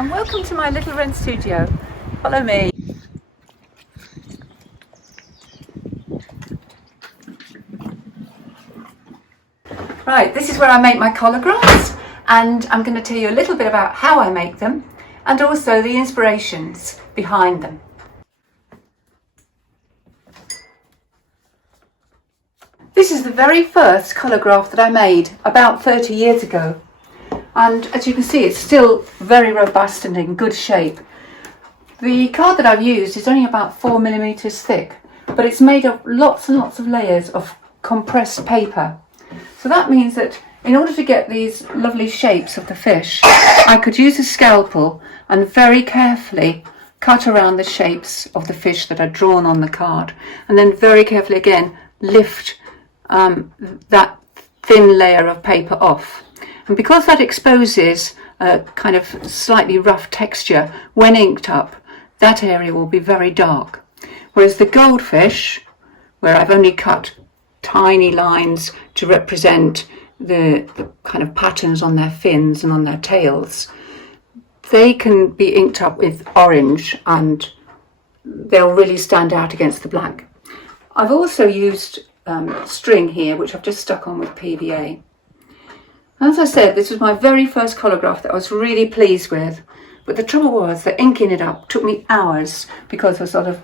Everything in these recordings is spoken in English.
and welcome to my little Wren studio. Follow me. Right, this is where I make my collographs, and I'm going to tell you a little bit about how I make them and also the inspirations behind them. This is the very first collograph that I made about 30 years ago, and as you can see it's still very robust and in good shape. The card that I've used is only about 4mm thick, but it's made of lots and lots of layers of compressed paper. So that means that in order to get these lovely shapes of the fish, I could use a scalpel and very carefully cut around the shapes of the fish that are drawn on the card, and then very carefully again lift that thin layer of paper off. And because that exposes a kind of slightly rough texture, when inked up, that area will be very dark. Whereas the goldfish, where I've only cut tiny lines to represent the kind of patterns on their fins and on their tails, they can be inked up with orange and they'll really stand out against the black. I've also used string here, which I've just stuck on with PVA. As I said, this was my very first collograph that I was really pleased with, but the trouble was that inking it up took me hours because I was sort of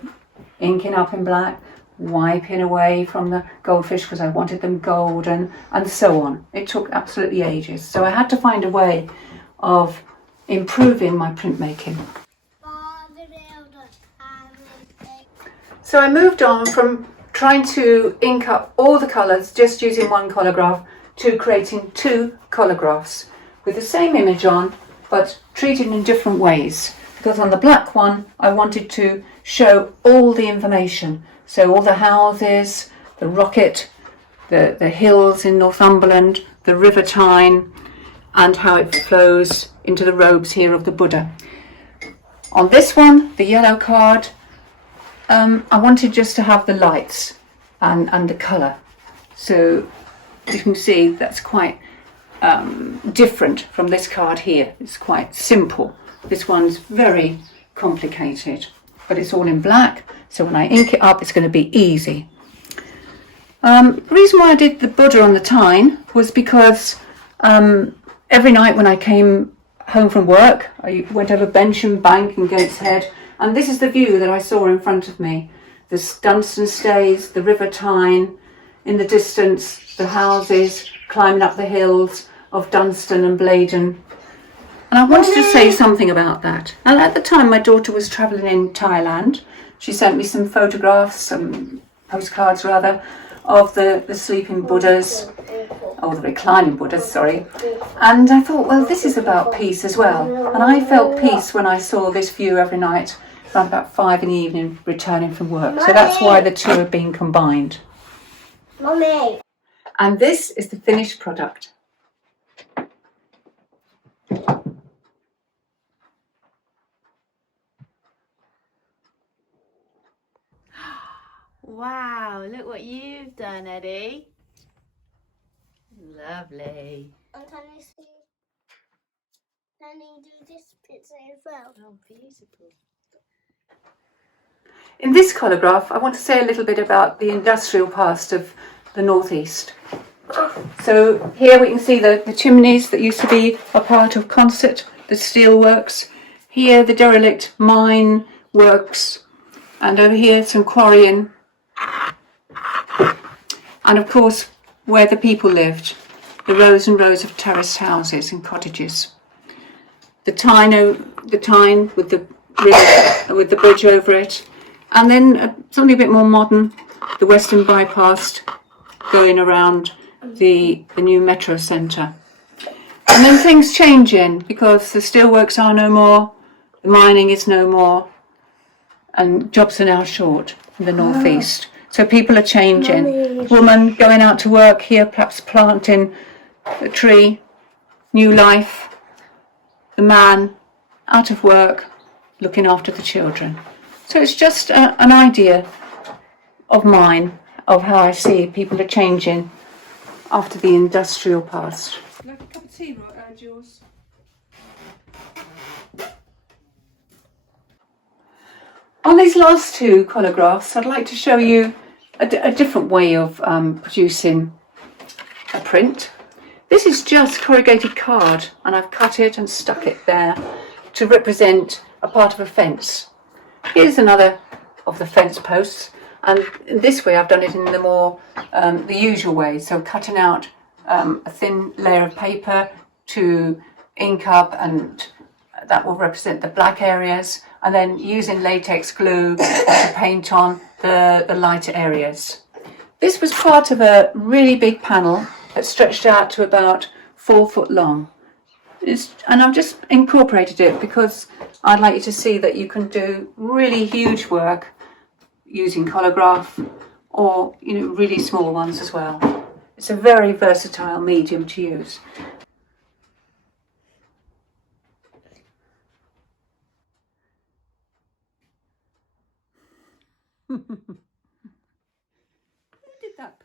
inking up in black, wiping away from the goldfish because I wanted them golden, and so on. It took absolutely ages, so I had to find a way of improving my printmaking. So I moved on from trying to ink up all the colours just using one collograph to creating two collographs with the same image on but treated in different ways, because on the black one I wanted to show all the information, so all the houses, the rocket, the hills in Northumberland, the River Tyne, and how it flows into the robes here of the Buddha. On this one, the yellow card, I wanted just to have the lights and the colour. So you can see that's quite different from this card here. It's quite simple. This one's very complicated, but it's all in black, so when I ink it up it's going to be easy. The reason why I did the Buddha on the Tyne was because every night when I came home from work I went over Bensham Bank and Gateshead, and this is the view that I saw in front of me. The Dunstan Stays, the River Tyne, in the distance the houses climbing up the hills of Dunstan and Blaydon. And I wanted to say something about that. And at the time my daughter was travelling in Thailand. She sent me some photographs, some postcards rather, of the sleeping Buddhas, or the reclining Buddhas, sorry. And I thought, well, this is about peace as well. And I felt peace when I saw this view every night around about 5 in the evening returning from work. So that's why the two have been combined. Mommy. And this is the finished product. Wow, look what you've done, Eddie. Lovely. And can you do this picture as well? Oh, beautiful. In this collograph, I want to say a little bit about the industrial past of the northeast. So here we can see the chimneys that used to be a part of Consett, the steelworks. Here the derelict mine works, and over here some quarrying. And of course where the people lived, the rows and rows of terraced houses and cottages. The Tyne with the river, with the bridge over it, and then something a bit more modern, the Western Bypass going around the new metro centre. And then things changing because the steelworks are no more, the mining is no more, and jobs are now short in the northeast. So people are changing. Woman going out to work here, perhaps planting a tree, new life. The man out of work, looking after the children. So it's just an idea of mine, of how I see people are changing after the industrial past. Like a cup of tea, Jules? On these last two collographs, I'd like to show you a different way of producing a print. This is just corrugated card, and I've cut it and stuck it there to represent a part of a fence. Here's another of the fence posts, and in this way I've done it in the more the usual way, so cutting out a thin layer of paper to ink up, and that will represent the black areas, and then using latex glue to paint on the lighter areas. This was part of a really big panel that stretched out to about 4 foot long. And I've just incorporated it because I'd like you to see that you can do really huge work using collograph, or really small ones as well. It's a very versatile medium to use. Who did that?